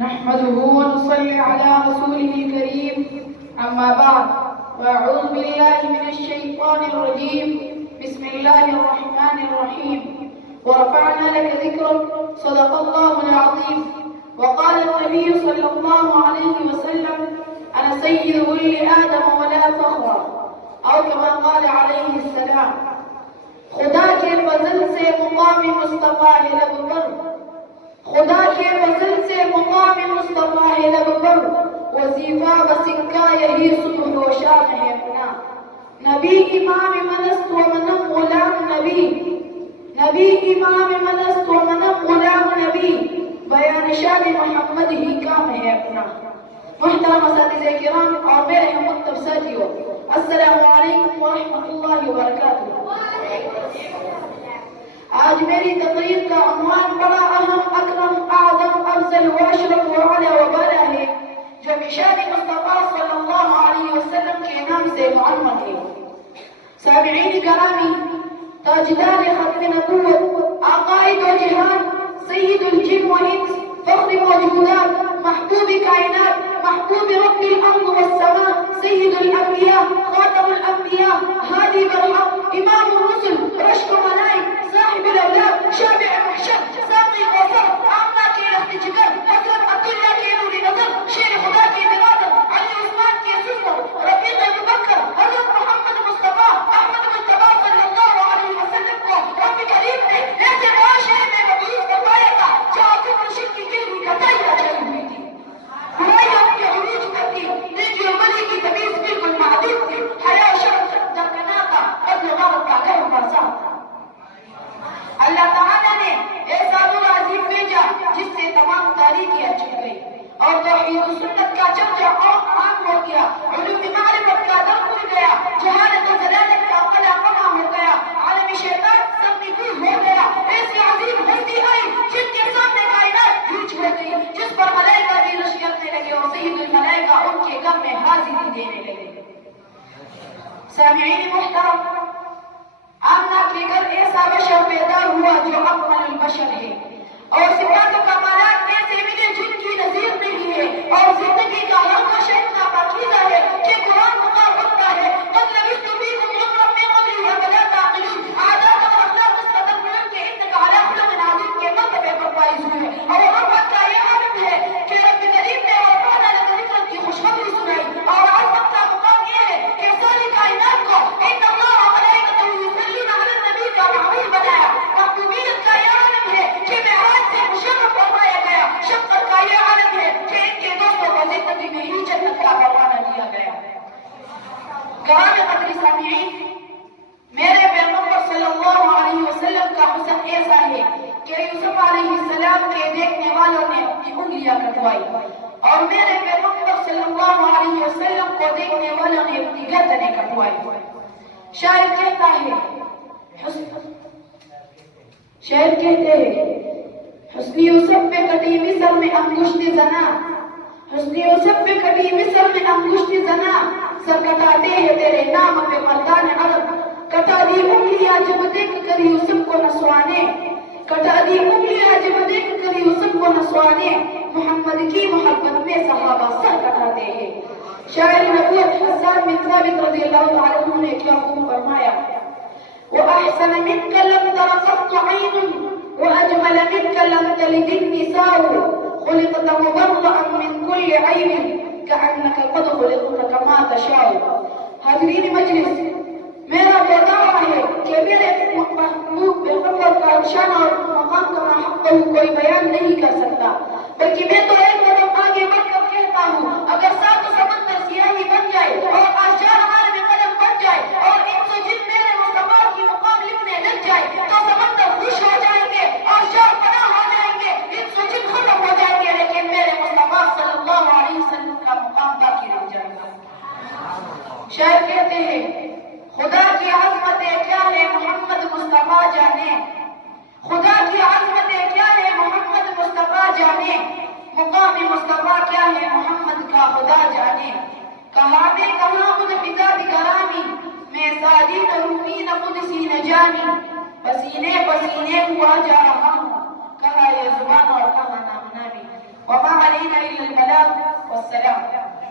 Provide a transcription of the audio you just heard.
नहमदुहु व नुसल्ली अला रसूलिहिल करीम अम्मा बाद वअऊज़ु बिल्लाहि मिनश शैतानिर रजीम बिस्मिल्लाहिर रहमानिर रहीम व रफ़अना लका ज़िक्रक सदक़ल्लाहुल अज़ीम व क़ाल नबी सल्लल्लाहु अलैहि वसल्लम अना सय्यिदु वल्दी आदम व ला फ़ख़्र औ कमा क़ाल अलैहि सलाम। खुदा के फज़ल से मुक़ाम मुस्तफ़ा है लब पर, खुदा के फज़ल से मुक़ाम मुस्तफ़ा है लब पर, वजीफा व सिक्का यही सुबह व शाम है अपना। नबी इमाम मनस्त व मनम गुलाम नबी, नबी इमाम मनस्त व मनम गुलाम नबी, बयान शान मोहम्मद ही काम है अपना। मुहतरम असातिज़े किराम और मेरे मुहतरम साथियों, अस्सलामु अलैकुम व रहमतुल्लाहि व बरकातुहू। आज मेरी तकरीर का उन्वान बड़ा अहम, अकरम, आज़म, अफजल व अशरफ व आला व बाला है, जो बिशान मुस्तफ़ा सल्लल्लाहु अलैहि वसल्लम के नाम से मुअम्मर है। सामिईन करामी, ताजदार खत्म नबूवत, आकाए दो जहान, सय्यदुल जिन व इंस, फख्र मौजूदात, महबूब कायनात, महबूब रब्बिल अर्द वस्समा, सय्यदुल अंबिया, खातमुल अंबिया, हादी बरहक, इमामुर रुसुल, रश्क मलाइक, साहिबुल औलाद, शाफिउल महशर, साक़ी कौसर, आमना के लख्त जिगर, हज़रत अब्दुल्लाह के नूरी नज़र, शेर खुदा के बिरादर, अली उस्मान के सुल्तान, रफ़ीक़ अबू बकर, हज़रत मोहम्मद मुस्तफ़ा, अहमद मुस्तफ़ा सल्लल्लाहु अलैहि वसल्लम को रब करीम ने ऐसे मुआशरे में मबऊस फरमाया था जहाँ कुफ्र शिर्क की गिरवी कताइयाँ छाई हुई थी, बुराइयाँ उनके उरूज पर थी, नेकी और बदी की तमीज़ बिल्कुल महदूद थी, हया शर्म दरकनाता, अदल गलत का गर्म बरसात था। अल्लाह ताला ने ऐसा नूर अज़ीम भेजा जिससे तमाम तारीकियां छिप गई और तौहीद सुन्नत का चर्चा आम हो गया, उलूम मारिफत का दम खुल गया, जहालत और ज़लालत का कला कमा हो गया, आलम शैतान सरनिगूं हो गया। ऐसी अजीम हस्ती आई जिनके सामने कायनात गूंज हो गई, जिस पर मलाइका भी रुश करने लगे और सय्यदुल मलाइका उनके गम में हाजिरी देने लगे। सामिईन मुहतरम, आमना के घर ऐसा बशर पैदा हुआ जो अकमल बशर है और सिफात व कमालात ऐसे मिले जिनकी नज़ीर नहीं है और जिंदगी का हर गोशा इतना पाकीज़ा है कि कुरान मुकार रखता है, क़द लबिस्तु फ़ीकुम उम्रन मिन क़ब्लिही अफ़ला ताक़िलून। आदात और अख़लाक़ निस्बतन बुलंद के इन्नका अला ख़ुलुक़िन अज़ीम के मर्तबे पर फाइज़ हुए और रफ़अत का ये आलम है कि रब करीम ने रफ़अना लका ज़िक्रक की खुशखबरी सुनाई और अज़मत का मुकाम ये है कि सारी कायनात को इन्नल्लाह व मलाइकतहू युसल्लूना अलन नबी का महबूब बनाया। महबूबियत का ये आलम है कि मेराज से मुशर्रफ फरमाया गया। शफ़क़त का ये आलम है कि इनके दोस्तों को जिंदगी में ही जन्नत का परवाना दिया गया। ग़राम क़द्र सामिईन, मेरे पैगंबर सल्लल्लाहु अलैहि वसल्लम का हुस्न ऐसा है कि यूसुफ अलैहिस्सलाम के देखने वालों ने अपनी उंगलियां कटवाई और मेरे पैगंबर सल्लल्लाहु अलैहि वसल्लम को देखने वालों ने अपनी गर्दनें कटवाई। शायर कहता है, शायर कहते हैं, हुस्न यूसुफ पे कटी मिस्र में अंगुश्त जना, हुस्न यूसुफ पे कटी मिस्र में अंगुश्त जना, सर कटाते हैं तेरे नाम पे मर्दान अरब। कटा दी उंगलियां जब देख कर यूसुफ को नसवाने, कटा दी उंगलियां जब देख कर यूसुफ को नसवाने, मोहम्मद की मोहब्बत में सहाबा सर कटाते हैं। शायर नबूवत हस्सान बिन साबित रज़ियल्लाहु अन्हु ने क्या खूब फरमाया, वो अहसन मिनका लम तरा क़त्तु ऐनुन व अजमल मिनका लम तलिद निसाउ, खुलिक़त मुबर्रअन मिन कुल्लि ऐबिन कअन्नका क़द खुलिक़त कमा तशाउ। हाज़रीन मजलिस, मेरा दावा है कि मेरे महबूब पैगंबर का शान और मकाम का महब्बत कोई बयान नहीं कर सकता, बल्कि मैं तो एक कदम आगे बढ़कर कहता हूँ, अगर सात समंदर सियाही बन जाए और आशार आलम कलम बन जाए और इनसे जिन मेरे मुस्तफा की मुकाम लिखने लग जाए तो समंदर खुश हो जाएंगे, आशार पनाह हो जाएंगे, इनसे जिन खत्म हो जाएंगे, लेकिन मेरे मुस्तफा सल्लल्लाहु अलैहि वसल्लम का मुकाम बाकी रह जाएगा। शायर कहते हैं, खुदा की अज़मतें क्या है मोहम्मद मुस्तफा जाने, खुदा की अज़मतें क्या है मोहम्मद मुस्तफा जाने, मुकाम मुस्तफा क्या है मोहम्मद का खुदा जाने। कहा में कहा खुद फिदा बिगरामी, मैं सादी न रूमी न कुदसी न जानी, पसीने पसीने हुआ जा रहा हूँ, कहा ये जुबान और कहा नामनामी। वमा अलैना इल्लल बलाग वस्सलाम।